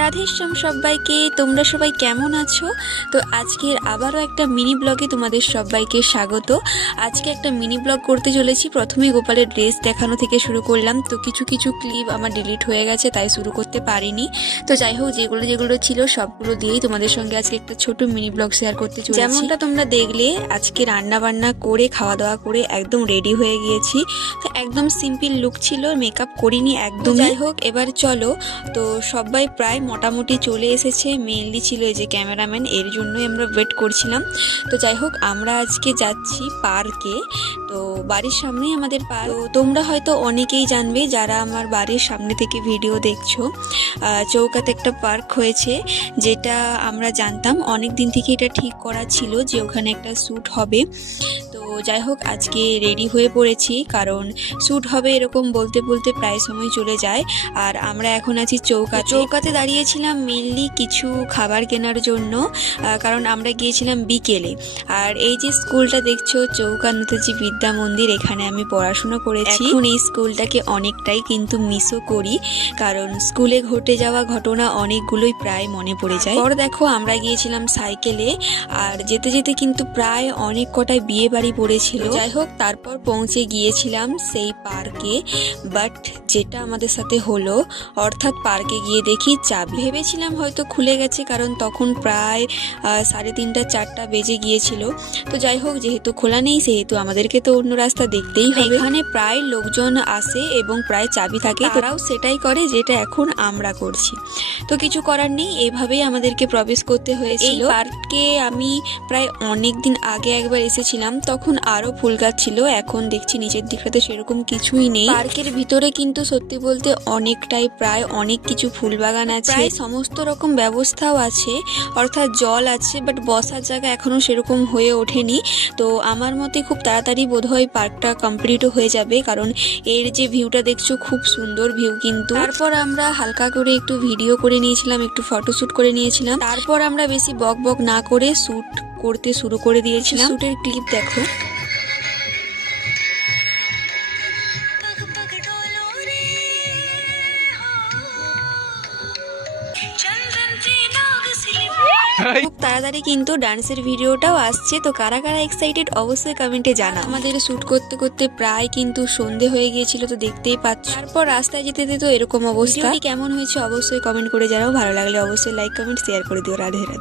রাধেশ্যাম সবাইকে, তোমরা সবাই কেমন আছো? তো আজকের আবারও একটা মিনি ব্লগে তোমাদের সবাইকে স্বাগত। আজকে একটা মিনি ব্লগ করতে চলেছি। প্রথমেই গোপালের ড্রেস দেখানো থেকে শুরু করলাম, তো কিছু কিছু ক্লিপ আমার ডিলিট হয়ে গেছে, তাই শুরু করতে পারিনি। তো যাই হোক, যেগুলো ছিল সবগুলো দিয়েই তোমাদের সঙ্গে আজকে একটা ছোট মিনি ব্লগ শেয়ার করতে চলেছি। যেমনটা তোমরা দেখলে, আজকে রান্না বান্না করে খাওয়া দাওয়া করে একদম রেডি হয়ে গিয়েছি। তো একদম সিম্পল লুক ছিল, মেকআপ করিনি একদম। যাই হোক, এবার চলো। তো সবাই প্রায় মোটামুটি চলে এসেছে, মেনলি ছিল এই যে ক্যামেরাম্যান, এর জন্যই আমরা ওয়েট করছিলাম। তো যাই হোক, আমরা আজকে যাচ্ছি পার্কে। তো বাড়ির সামনেই আমাদের পার্ক। তো তোমরা হয়তো অনেকেই জানবে যারা আমার বাড়ির সামনে থেকে ভিডিও দেখছো, চৌকাতে একটা পার্ক হয়েছে, যেটা আমরা জানতাম অনেক দিন থেকে। এটা ঠিক করা ছিল যে ওখানে একটা শ্যুট হবে। তো যাই হোক, আজকে রেডি হয়ে পড়েছি, কারণ শ্যুট হবে এরকম বলতে বলতে প্রায় সময় চলে যায়। আর আমরা এখন আছি চৌকাতে দাঁড়িয়েছিলাম মেনলি কিছু খাবার কেনার জন্য, কারণ আমরা গিয়েছিলাম বিকেলে। আর এই যে স্কুলটা দেখছো, চৌকা নেতাজি বিদ্যা মন্দির, এখানে আমি পড়াশোনা করেছি। এখন এই স্কুলটাকে অনেকটাই কিন্তু মিসও করি, কারণ স্কুলে ঘটে যাওয়া ঘটনা অনেকগুলোই প্রায় মনে পড়ে যায়। পর দেখো, আমরা গিয়েছিলাম সাইকেলে, আর যেতে যেতে কিন্তু প্রায় অনেক কটায় বিয়ে বাড়ি পড়েছিল। যাই হোক, তারপর পৌঁছে গিয়েছিলাম সেই পার্কে। বাট যেটা আমাদের সাথে হলো, অর্থাৎ পার্কে গিয়ে দেখি চাবি। ভেবেছিলাম হয়তো খুলে গেছে, কারণ তখন প্রায় 3:30 4টা বেজে গিয়েছিল। তো যাই হোক, যেহেতু খোলা নেই, সেহেতু আমাদেরকে তো অন্য রাস্তা দেখতেই হবে। এখানে প্রায় লোকজন আসে এবং প্রায় চাবি থাকে, তারাও সেটাই করে যেটা এখন আমরা করছি। তো কিছু করার নেই, এভাবেই আমাদেরকে প্রবেশ করতে হয়েছিল। এই পার্কে আমি প্রায় অনেক দিন আগে একবার এসেছিলাম, তখন আরো ফুল গাছ ছিল। এখন দেখছি নিচের দিকটাতে সেরকম কিছুই নেই। পার্কের ভিতরে কিন্তু সত্যি বলতে অনেকটাই, প্রায় অনেক কিছু ফুল বাগান আছে, প্রায় সমস্ত রকম ব্যবস্থাও আছে, অর্থাৎ জল আছে, বাট বসার জায়গা এখনো সেরকম হয়ে ওঠেনি। তো আমার মতে খুব তাড়াতাড়ি বোধহয় পার্কটা কমপ্লিটও হয়ে যাবে, কারণ এর যে ভিউটা দেখছো খুব সুন্দর ভিউ কিন্তু। তারপর আমরা হালকা করে একটু ভিডিও করে নিয়েছিলাম, একটু ফটোশুট করে নিয়েছিলাম। তারপর আমরা বেশি বক বক না করে শ্যুট করতে শুরু করে দিয়েছিলাম। শ্যুটের ক্লিপ দেখো। খুব তাড়াতাড়ি কিন্তু ডান্সের ভিডিওটাও আসছে। তো কারা কারা এক্সাইটেড অবশ্যই কমেন্টে জানা। আমাদের শুট করতে করতে প্রায় কিন্তু সন্ধে হয়ে গিয়েছিল, তো দেখতেই পাচ্ছ। তারপর রাস্তায় যেতে যেতে তো এরকম অবস্থা। কেমন হয়েছে অবশ্যই কমেন্ট করে জানাও। ভালো লাগলে অবশ্যই লাইক কমেন্ট শেয়ার করে দিও। রাধে রাধে।